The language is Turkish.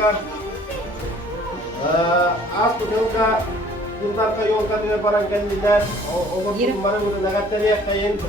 butulka. Az butulka. Yıllarca yol katına paran kendiler. O butulmanın bunu ne kadar yakayın.